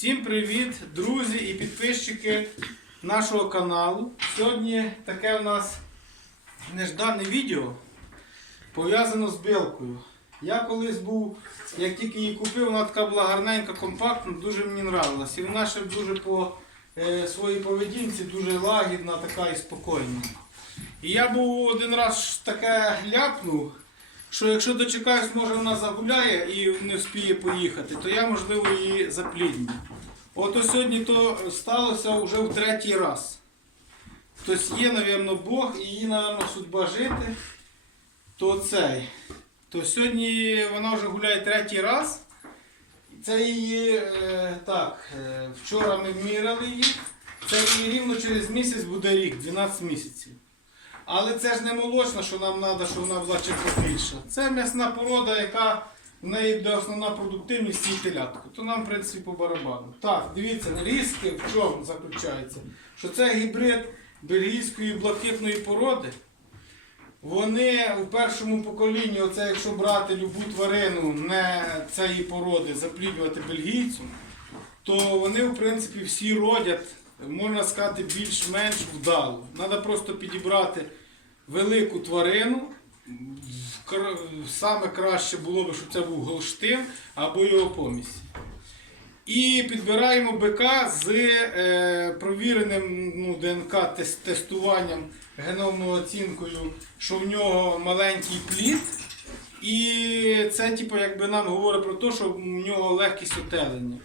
Всім привіт, друзі і підписчики нашого каналу. Сьогодні таке у нас неждане відео пов'язано з білкою. Я колись був, як тільки її купив, вона така була гарненька, компактна, дуже мені нравилась. І вона ще дуже по е, своїй поведінці дуже лагідна, така і спокійна. І я був один раз таке ляпнув, що якщо дочекаюсь, може вона загуляє і не вспіє поїхати, то я можливо її заплідню. От сьогодні то сталося вже в третій раз. Тобто є, напевно, Бог і її, напевно, судьба жити, то цей. То сьогодні вона вже гуляє третій раз. Це її е, так, е, вчора ми міряли її. Це її рівно через місяць буде рік, 12 місяців. Але це ж не молочна, що нам треба, щоб вона була чим більша. Це м'ясна порода, яка в неї буде основна продуктивність і телятку. То нам, в принципі, по барабану. Так, дивіться, різки в чому заключається? Що це гібрид бельгійської блакитної породи. Вони у першому поколінні, оце якщо брати любу тварину не цієї породи, запліднювати бельгійцю, то вони, в принципі, всі родять, можна сказати, більш-менш вдало. Треба просто підібрати велику тварину. Саме краще було б, щоб це був голштин або його помість. І підбираємо бика з е, провіреним ну, ДНК-тестуванням, геномною оцінкою, що в нього маленький плід. І це типу, якби нам говорить про те, що в нього легкість отелення.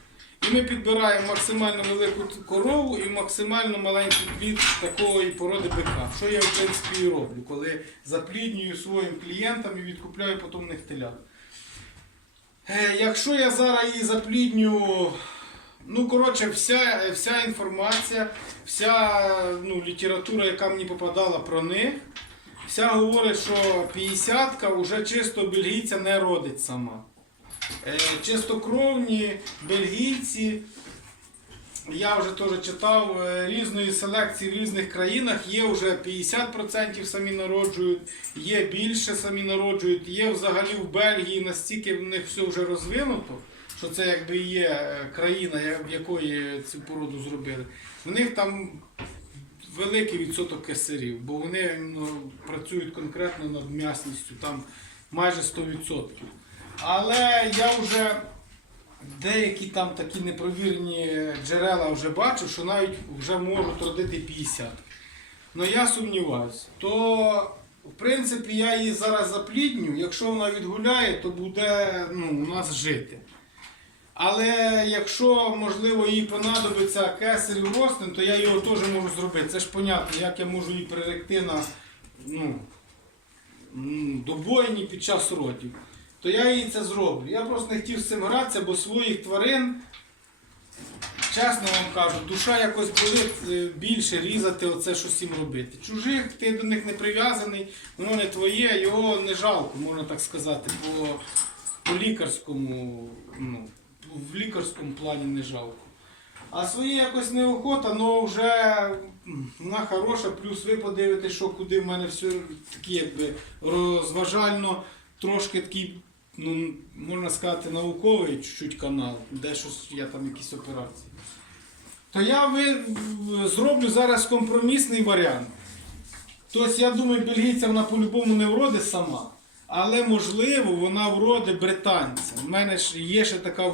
І ми підбираємо максимально велику корову і максимально маленький плід такої породи бика. Що я в принципі і роблю, коли запліднюю своїм клієнтам і відкупляю потім них телят. Е, Якщо я зараз її заплідню, ну коротше, вся, вся інформація, вся ну, література, яка мені попадала про них, вся говорить, що 50-ка вже чисто бельгійця не родить сама. Е, Чистокровні бельгійці, я вже теж читав е, різної селекції в різних країнах. Є вже 50% самі народжують, є більше самі народжують, є взагалі в Бельгії настільки в них все вже розвинуто, що це якби є е, країна, в якої цю породу зробили. В них там великий відсоток кесарів, бо вони ну, працюють конкретно над м'ясністю, там майже 100%. Але я вже деякі там такі непровірені джерела вже бачив, що навіть вже можуть родити 50. Ну я сумніваюся. То, в принципі, я її зараз заплідню. Якщо вона відгуляє, то буде ну, у нас жити. Але якщо, можливо, їй понадобиться кесарів рослин, то я його теж можу зробити. Це ж понятно, як я можу її приректи на ну, до бойні під час родів то я їй це зроблю. Я просто не хотів з цим гратися, бо своїх тварин, чесно вам кажу, душа якось болить е, більше різати оце щось їм робити. Чужих, ти до них не прив'язаний, воно не твоє, його не жалко, можна так сказати, по, по лікарському, ну, в лікарському плані не жалко. А свої якось неохота, але вже вона хороша, плюс ви подивитесь, що куди в мене все такі якби розважально, трошки такий, ну, можна сказати, науковий чуть-чуть канал, де щось я там якісь операції. То я ви, зроблю зараз компромісний варіант. Тобто, я думаю, бельгійця вона по-любому не вродить сама. Але можливо вона вродить британця. У мене ж є ще така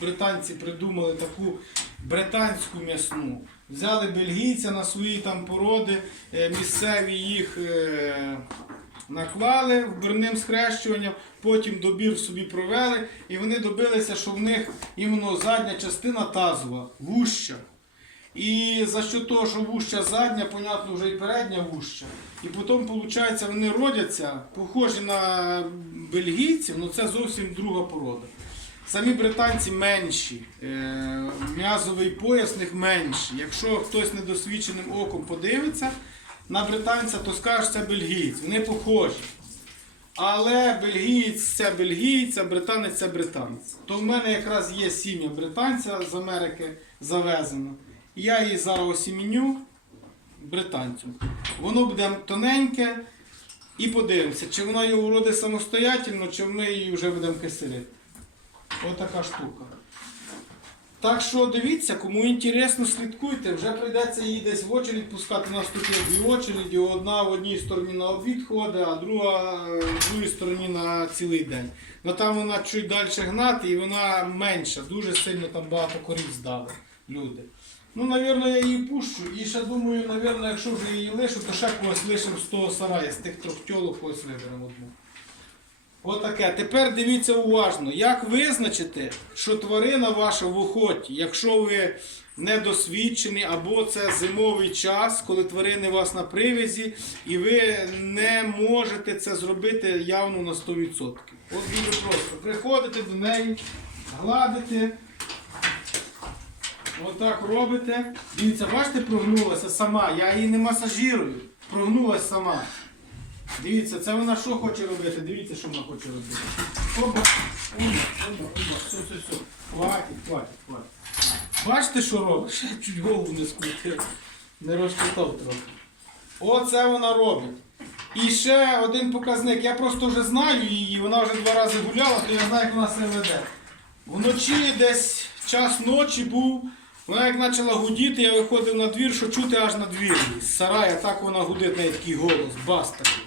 британці придумали таку британську м'ясну. Взяли бельгійця на свої там породи, е, місцеві їх е, наклали вбірним схрещуванням, потім добір собі провели, і вони добилися, що в них іменно задня частина тазова, вуща. І за що того, що вуща задня, понятно, вже і передня вуща. І потім, виходить, вони родяться, похожі на бельгійців, але це зовсім друга порода. Самі британці менші, е, м'язовий пояс них менший. Якщо хтось недосвідченим оком подивиться на британця, то скаже, що це бельгієць. Вони похожі. Але бельгієць це бельгієць, а британець це британець. То в мене якраз є сім'я британця з Америки завезена. Я її зараз осіміню британцем. Воно буде тоненьке і подивимося, чи вона його уродить самостоятельно, чи ми її вже будемо кисерити. Ось така штука. Так що дивіться, кому інтересно, слідкуйте. Вже прийдеться її десь в очередь пускати. У нас дві очереді. Одна в одній стороні на обід ходить, а друга е, в другій стороні на цілий день. Ну там вона чуть далі гнати і вона менша. Дуже сильно там багато корів здали люди. Ну, напевно, я її пущу. І ще думаю, напевно, якщо вже її лишу, то ще когось лишимо з того сарая, з тих трьох тьолок когось виберемо одну. Отаке. Тепер дивіться уважно, як визначити, що тварина ваша в охоті, якщо ви недосвідчені, або це зимовий час, коли тварини у вас на привязі, і ви не можете це зробити явно на 100%. От дуже просто. Приходите до неї, гладите. Отак робите. Дивіться, бачите, прогнулася сама. Я її не масажирую. Прогнулася сама. Дивіться, це вона що хоче робити? Дивіться, що вона хоче робити. Опа, опа, опа, опа, все, все, все. Хватить, хватить, хватить. Бачите, що робить? Ще чуть голову не скрутив. Не розчитав трохи. Оце вона робить. І ще один показник. Я просто вже знаю її, вона вже два рази гуляла, то я знаю, як вона себе веде. Вночі десь час ночі був. Вона як почала гудіти, я виходив на двір, що чути аж на двір. З сарая так вона гудить, неї такий голос, бас такий.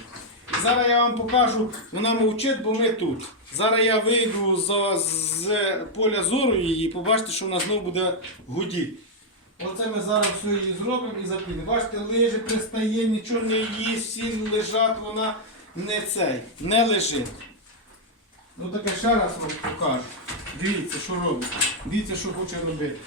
Зараз я вам покажу, вона мовчить, бо ми тут. Зараз я вийду з, з поля зору її і побачите, що вона знову буде гудіти. Оце ми зараз все її зробимо і запінемо. Бачите, лежить, пристає, нічого не їсть, всі лежать, вона не цей, не лежить. Ну таке ще раз вам покажу. Дивіться, що робить. Дивіться, що хоче робити.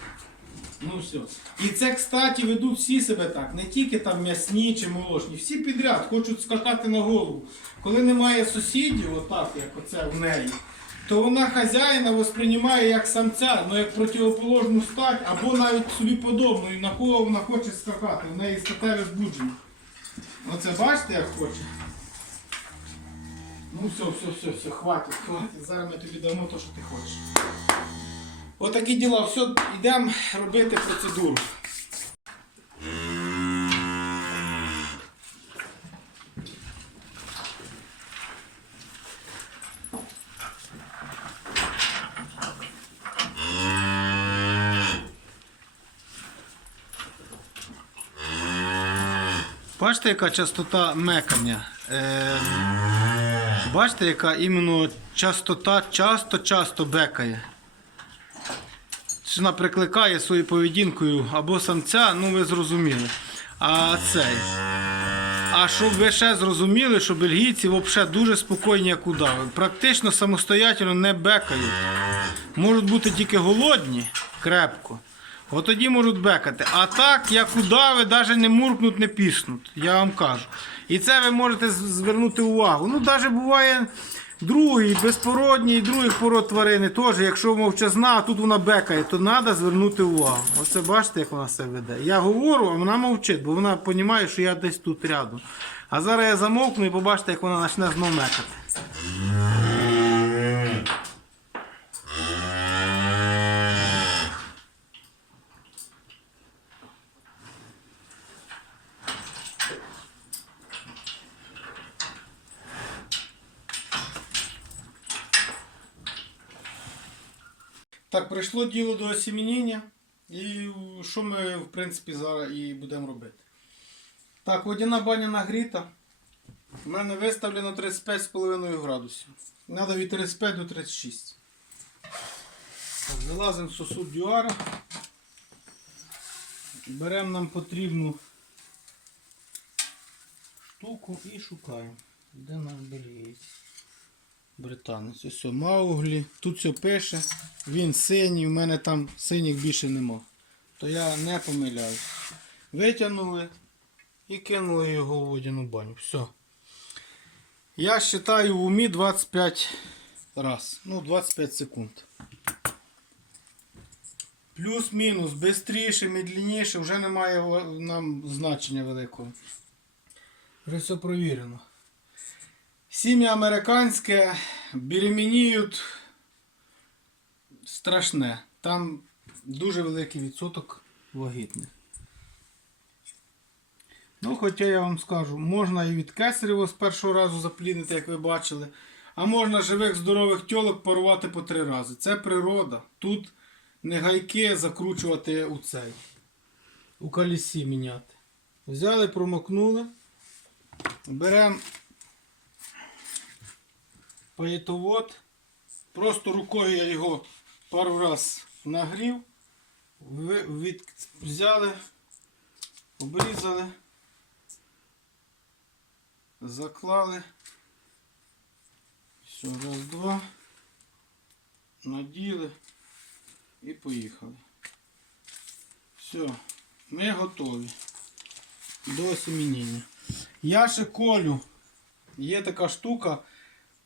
Ну все. І це, кстати, ведуть всі себе так. Не тільки там м'ясні чи молочні. Всі підряд хочуть скакати на голову. Коли немає сусідів, отак, як оце в неї, то вона хазяїна восприймає як самця, ну як противоположну стать, або навіть собі подобну, і на кого вона хоче скакати. В неї статеве збудження. Оце бачите, як хоче? Ну все, все, все, все, хватить, хватить. Зараз ми тобі дамо те, що ти хочеш. Отакі діла. Все, йдемо робити процедуру. Бачите, яка частота мекання? Е, бачите, яка іменно частота часто-часто бекає. Вона прикликає своєю поведінкою або самця, ну ви зрозуміли. А цей. А щоб ви ще зрозуміли, що бельгійці взагалі дуже спокійні, як удави. Практично самостоятельно не бекають. Можуть бути тільки голодні, крепко. От тоді можуть бекати. А так, як удави, навіть не муркнуть, не піснуть. Я вам кажу. І це ви можете звернути увагу. Ну, навіть буває другий, безпородній, других пород тварини теж, якщо мовчазна, а тут вона бекає, то треба звернути увагу. Оце бачите, як вона себе веде. Я говорю, а вона мовчить, бо вона розуміє, що я десь тут рядом. А зараз я замовкну і побачите, як вона почне знову мекати. Так, прийшло діло до осімінення. І що ми, в принципі, зараз і будемо робити. Так, водяна баня нагріта. У мене виставлено 35,5 градусів. Треба від 35 до 36. Так, залазимо в сосуд дюара. Беремо нам потрібну штуку і шукаємо. Де наш бельгієць? Британець. Ось о, Мауглі. Тут все пише. Він синій, у мене там синіх більше нема. То я не помиляюсь. Витягнули і кинули його в водяну баню. Все. Я вважаю в умі 25 раз. Ну, 25 секунд. Плюс-мінус, швидше, медленніше, вже немає нам значення великого. Вже все провірено. Сім'я американське беременіють страшне. Там дуже великий відсоток вагітних. Ну, хоча я вам скажу, можна і від кесарево з першого разу запліднити, як ви бачили. А можна живих здорових тьолок парувати по три рази. Це природа. Тут не гайки закручувати у цей. У колесі міняти. Взяли, промокнули. Беремо паєтовод. Просто рукою я його пару раз нагрів. Взяли, обрізали, заклали. Все, раз, два. Наділи і поїхали. Все, ми готові до осімінення. Я ще колю. Є така штука.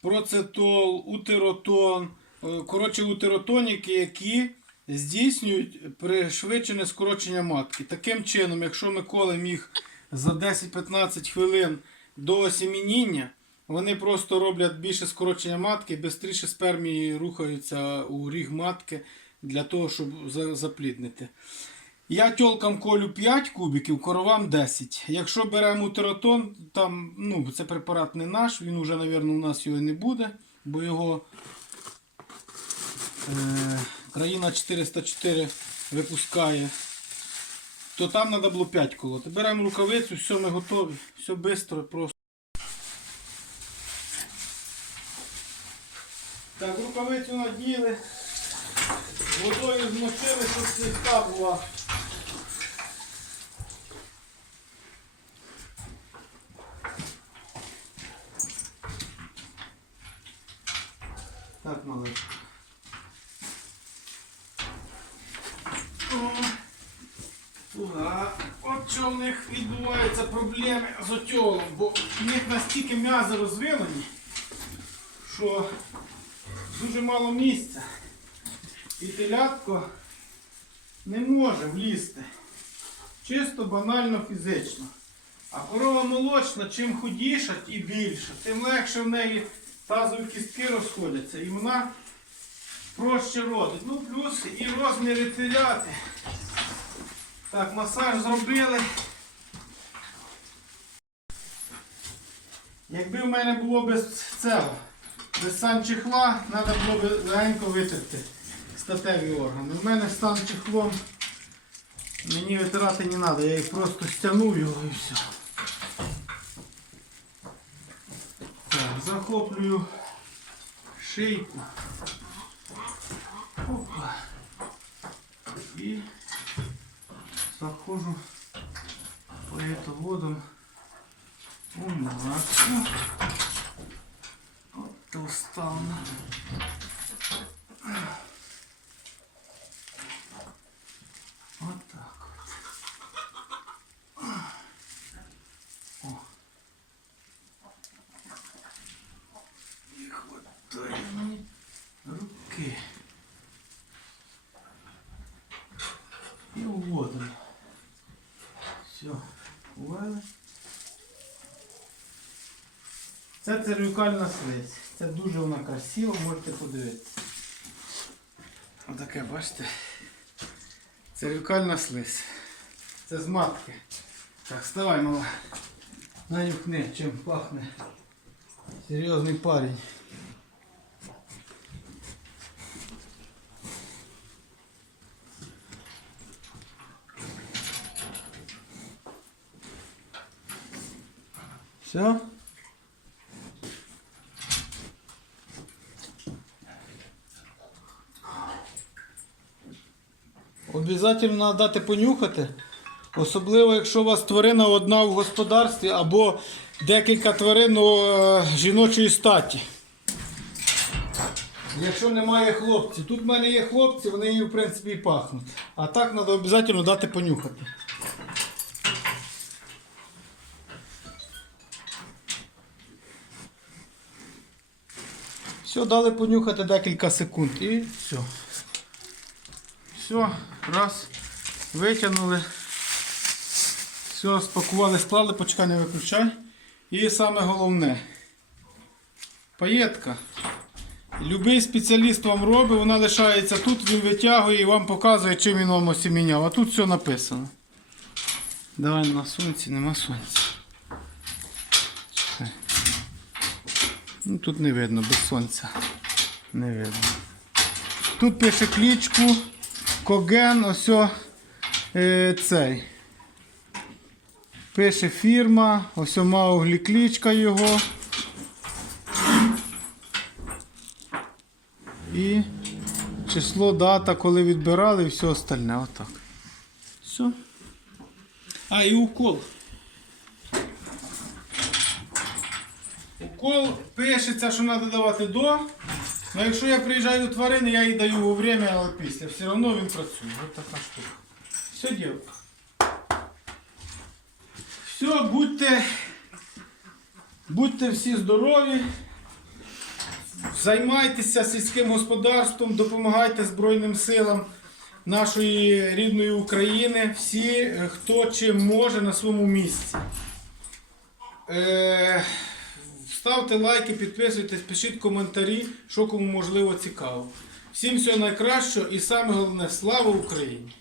Процетол, утеротон. е, Коротше, утеротоніки, які здійснюють пришвидшене скорочення матки. Таким чином, якщо ми їх за 10-15 хвилин до осімініння, вони просто роблять більше скорочення матки, швидше спермії рухаються у ріг матки для того, щоб запліднити. Я тьолкам колю 5 кубиків, коровам 10. Якщо беремо утеротон, там, ну, це препарат не наш, він вже, мабуть, у нас його не буде, бо його е, країна 404 випускає. То там треба було 5 колоти. Беремо рукавицю, все, ми готові. Все швидко, просто. Так, рукавицю наділи. Водою змочили, щоб слегка була. Так, малышка. А, от що в них відбуваються проблеми з отьолом, бо в них настільки м'язи розвинені, що дуже мало місця. І телятко не може влізти. Чисто банально фізично. А корова молочна, чим худіша і більша, тим легше в неї тазові кістки розходяться і вона проще родить. Ну плюс і розміри теляти. Так, масаж зробили. Якби в мене було без цього, без санчехла, треба було б легенько витерти статеві органи. У мене стан чехлом мені витирати не треба, я їх просто стягну його і все. Захоплюю шийку. Опа. І заходжу поэтоводом у матку. От толставна. Це цервікальна слизь. Це дуже вона красива, можете подивитися. Отаке, бачите? Цервікальна слизь. Це з матки. Так, вставай, мала. Нанюхни, чим пахне. Серйозний парень. Все? Треба дати понюхати. Особливо, якщо у вас тварина одна в господарстві або декілька тварин е, жіночої статі. Якщо немає хлопців. Тут в мене є хлопці, вони її в принципі і пахнуть. А так треба обов'язково дати понюхати. Все, дали понюхати декілька секунд і все. Все, раз, витягнули. Все, спакували, склали, почекай, не виключай. І саме головне. Паєтка. Любий спеціаліст вам робить, вона лишається тут, він витягує і вам показує, чим він вам осіміняв. А тут все написано. Давай на сонці, нема сонця. Ну, тут не видно, без сонця. Не видно. Тут пише клічку, Коген, ось е, цей. Пише фірма, ось о, Мауглі клічка його. І число, дата, коли відбирали і все остальне. Отак. Все. А, і укол. Укол пишеться, що треба давати до. Ну якщо я приїжджаю до тварини, я їй даю во время, але після. Все одно він працює. Ось така штука. Все діло. Все, будьте, будьте всі здорові. Займайтеся сільським господарством, допомагайте Збройним силам нашої рідної України. Всі, хто чим може на своєму місці. Е, ставте лайки, підписуйтесь, пишіть коментарі, що кому можливо цікаво. Всім всього найкращого і саме головне слава Україні!